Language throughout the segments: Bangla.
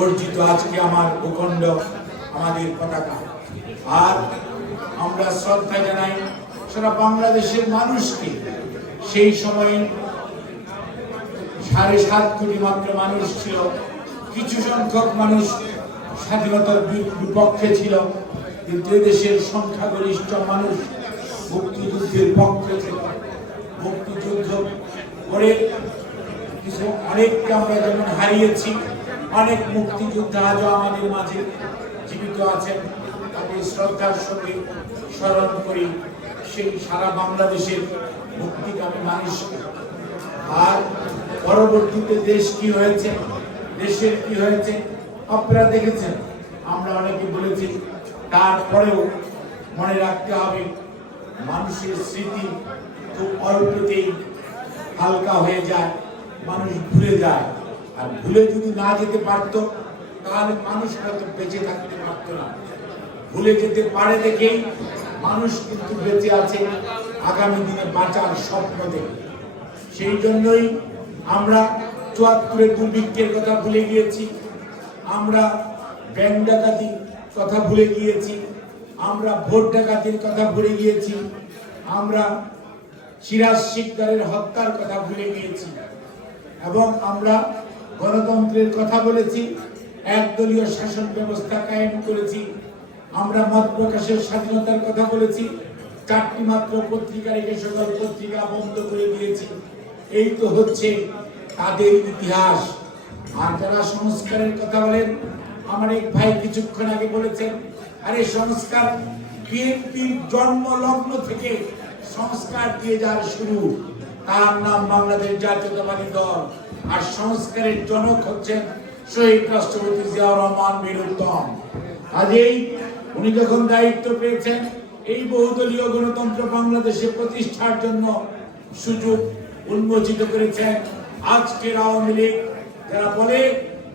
অর্জিত আজকে আমার ভূখণ্ড, আমাদের পতাকা। আর আমরা শ্রদ্ধা জানাই সারা বাংলাদেশের মানুষকে। সেই সময়ে সাড়ে সাত কোটি মাত্র মানুষ ছিল, কিছু সংখ্যক মানুষ স্বাধীনতার বিপক্ষে ছিল, কিন্তু দেশের সংখ্যাগরিষ্ঠ মানুষ মুক্তিযুদ্ধের পক্ষে ছিল। মুক্তিযুদ্ধ করে কিছু অনেককে আমরা যেমন হারিয়েছি অনেক মুক্তিযোদ্ধা আজও আমাদের মাঝে জীবিত আছেন। তাদের শ্রদ্ধার সঙ্গে স্মরণ করি, সেই সারা বাংলাদেশের মুক্তিকামী মানুষকে আর পরবর্তীতে দেশ কি হয়েছে, দেশের কি হয়েছে, আপনারা দেখেছেন। আমরা অনেকে বলেছি, তারপরেও মনে রাখতে হবে, মানুষের স্মৃতি খুব অল্পতেই হালকা হয়ে যায়, মানুষ ভুলে যায়। আর ভুলে যদি না যেতে পারতো, তাহলে মানুষ হয়তো বেঁচে থাকতে পারতো না। ভুলে যেতে পারে দেখেই মানুষ কিন্তু বেঁচে আছে, আগামী দিনে বাঁচার স্বপ্ন দেখে। সেই জন্যই আমরা চুয়াত্তরের দুর্ভিক্ষের কথা ভুলে গিয়েছি, আমরা ব্যাংক ডাকাতির কথা ভুলে গিয়েছি, আমরা ভোট ডাকাতির কথা ভুলে গিয়েছি, আমরা সিরাজ শিকদারের হত্যার কথা ভুলে গিয়েছি, এবং আমরা গণতন্ত্রের কথা বলেছি, একদলীয় শাসন ব্যবস্থা কায়েম করেছি, আমরা মত প্রকাশের স্বাধীনতার কথা বলেছি, চারটি মাত্র পত্রিকা রেখে সকল পত্রিকা বন্ধ করে দিয়েছি। এই তো হচ্ছে তাদের ইতিহাস। আর যারা সংস্কারের কথা বলেন, আমার এক ভাই কিছুক্ষণ আগে বলেছেন, আরে সংস্কার, বিএনপির জন্ম লগ্ন থেকে সংস্কার দিয়ে যার শুরু। তার নাম বাংলাদেশ জাতীয়তাবাদী দল। আর সংস্কারের জনক হচ্ছেন শহীদ রাষ্ট্রপতি জিয়াউর রহমান বীর উত্তম। কাজেই উনি যখন দায়িত্ব পেয়েছেন, এই বহুদলীয় গণতন্ত্র বাংলাদেশে প্রতিষ্ঠার জন্য সুযোগ উন্মোচিত করেছেন আজকের আওয়ামী লীগ। যারা বলে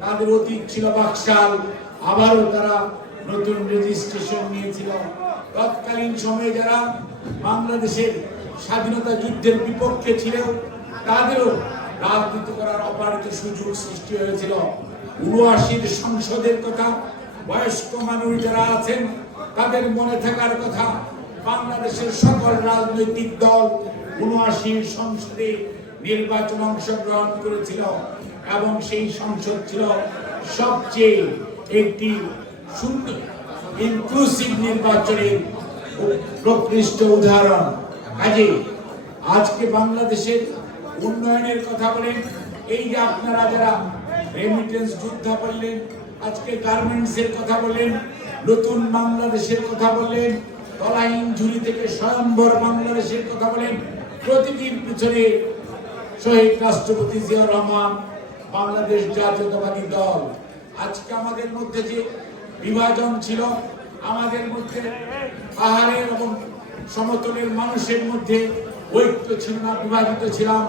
তাদের অতীত ছিল বাকশাল, আবারও তারা নতুন রেজিস্ট্রেশন নিয়েছিল। তৎকালীন সময়ে যারা বাংলাদেশের স্বাধীনতা যুদ্ধের বিপক্ষে ছিল, তাদেরও রাজনীতি করার অপারিত সুযোগ সৃষ্টি হয়েছিল। উনআশির সংসদের কথা, বয়স্ক মানুষ যারা আছেন, তাদের মনে থাকার কথা, বাংলাদেশের সকল রাজনৈতিক দল উনআশির সংসদে নির্বাচন অংশগ্রহণ করেছিল এবং সেই সংসদ ছিল সবচেয়ে একটি সুন্দর ইনক্লুসিভ নির্বাচনের প্রকৃষ্ট উদাহরণ। কাজে আজকে বাংলাদেশের উন্নয়নের কথা বলেন। এই যে আপনারা যারা রেমিটেন্স যোদ্ধা বললেন আজকে গার্মেন্টস এর কথা বললেন, নতুন বাংলাদেশের কথা বললেন তলাহীন ঝুড়ি থেকে স্বয়ম্বর বাংলাদেশের কথা বলেন প্রতিটির পিছনে শহীদ রাষ্ট্রপতি জিয়াউর রহমান, বাংলাদেশ জাতীয়তাবাদী দল। আজকে আমাদের মধ্যে যে বিভাজন ছিল, আমাদের মধ্যে পাহাড়ের এবং সমতলের মানুষের মধ্যে ঐক্য ছিল না ছিলাম।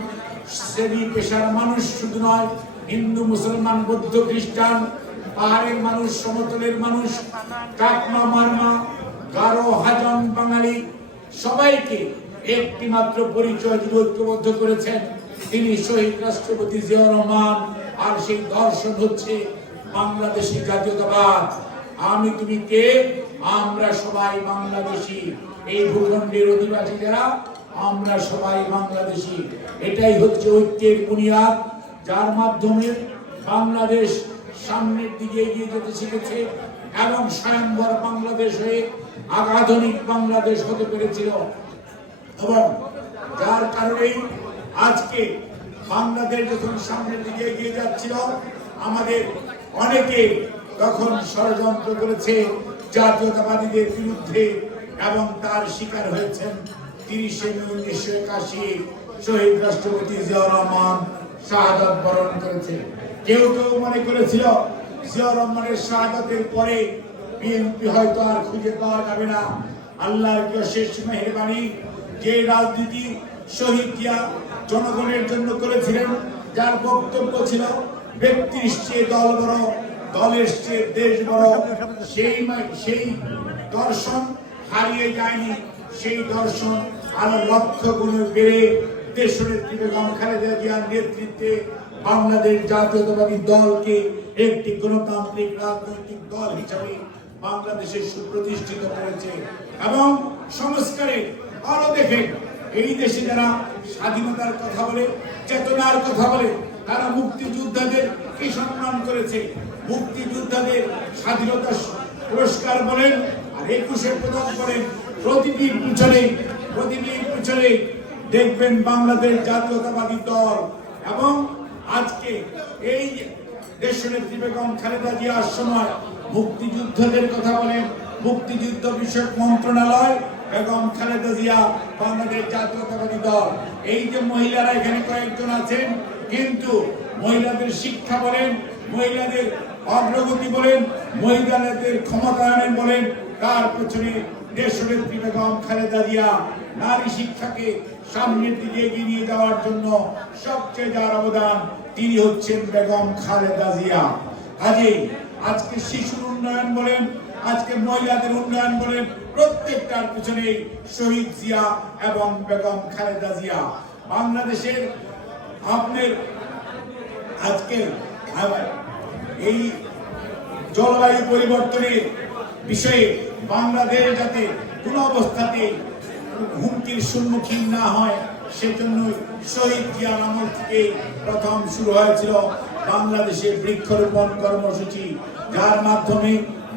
শ্রেণি পেশার মানুষ শুধু নয়, হিন্দু, মুসলমান, বৌদ্ধ, খ্রিস্টান, পাহাড়ের মানুষ, সমতলের মানুষ কাকমা মারমা, গারো হাজং বাঙালি, সবাইকে একটি মাত্র পরিচয় দিয়ে ঐক্যবদ্ধ করেছেন তিনি শহীদ রাষ্ট্রপতি জিয়া রহমান। আর সেই দর্শন হচ্ছে বাংলাদেশি জাতীয়তাবাদ। আমি, তুমি কে? আমরা সবাই বাংলাদেশি। এই ভূখণ্ডের অধিবাসী যারা আমরা সবাই বাংলাদেশি। এটাই হচ্ছে ঐক্যের বুনিয়াদ, যার মাধ্যমে বাংলাদেশ সামনের দিকে এগিয়ে যেতে শিখেছে এবং স্বয়ংবর বাংলাদেশ হয়ে আগাধনিক বাংলাদেশ হতে পেরেছিল। এবং যার কারণেই আজকে বাংলাদেশ যখন সামনের দিকে এগিয়ে যাচ্ছিল, আমাদের অনেকে তখন ষড়যন্ত্র করেছে, জাতীয়তাবাদীদের বিরুদ্ধে এবং তার শিকার হয়েছেন। তিরিশে মে উনিশশো একাশি শহীদ রাষ্ট্রপতি জিয়াউর রহমান শাহাদত বরণ করেছে কেউ কেউ মনে করেছিল জিয়াউর রহমানের শাহাদতের পরে বিএনপি হয়তো আর খুঁজে পাওয়া যাবে না। আল্লাহর শেষ মেহরবানি? যে রাজনীতি শহীদ জিয়া জনগণের জন্য করেছিলেন, যার বক্তব্য ছিল, ব্যক্তির চেয়ে দল বড়, দলের চেয়ে দেশ বড়, সেই সেই দর্শন হারিয়ে যায়নি, সেই দর্শন আরও লক্ষ গুণে বেড়ে নেতৃত্বে বাংলাদেশ জাতীয়তাবাদী দলকে একটি গণতান্ত্রিক রাজনৈতিক দল হিসাবে বাংলাদেশে সুপ্রতিষ্ঠিত করেছে এবং সংস্কারে আরও এই দেশে যারা স্বাধীনতার কথা বলে, চেতনার কথা বলে, তারা মুক্তিযোদ্ধাদের কি সম্মান করেছে? মুক্তিযোদ্ধাদের স্বাধীনতা পুরস্কার বলেন আর একুশে পদক বলেন প্রতিটির পিছনে প্রতিটির পিছনে দেখবেন বাংলাদেশ জাতীয়তাবাদী দল। এবং আজকে এই দেশনেত্রী বেগম খালেদা জিয়ার সময় মুক্তিযুদ্ধদের কথা বলেন। মুক্তিযুদ্ধ বিষয়ক মন্ত্রণালয় বেগম খালেদা জিয়া, বাংলাদেশ জাতীয়তাবাদী দল। এই যে মহিলারা এখানে কয়েকজন আছেন, কিন্তু মহিলাদের শিক্ষা বলেন, মহিলাদের অগ্রগতি বলেন, মহিলাদের ক্ষমতায়ন বলেন তার পেছনে দেশনেত্রী বেগম খালেদা জিয়া নারী শিক্ষাকে সামনের দিকে এগিয়ে নিয়ে যাওয়ার জন্য সবচেয়ে যার অবদান তিনি হচ্ছেন বেগম খালেদা জিয়া। কাজেই আজকে শিশুর উন্নয়ন বলেন, আজকে মহিলাদের উন্নয়ন বলেন, প্রত্যেকটার পিছনে শহীদ জিয়া এবং বেগম খালেদা জিয়া। বাংলাদেশের আপনার আজকে এই জলবায়ু পরিবর্তনের বিষয়ে বাংলাদেশ যাতে কোন অবস্থাতে হুমকির সম্মুখীন না হয় সেজন্য শহীদ জিয়ার আমল থেকে প্রথম শুরু হয়েছিল বাংলাদেশে বৃক্ষরোপণ কর্মসূচি, যার মাধ্যমে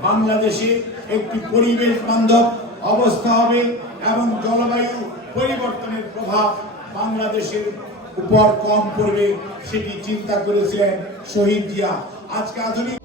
বাংলাদেশে একটি পরিবেশ বান্ধব অবস্থা হবে এবং জলবায়ু পরিবর্তনের প্রভাব বাংলাদেশের উপর কম পড়বে, সেটি চিন্তা করেছিলেন শহীদ জিয়া। আজকে আধুনিক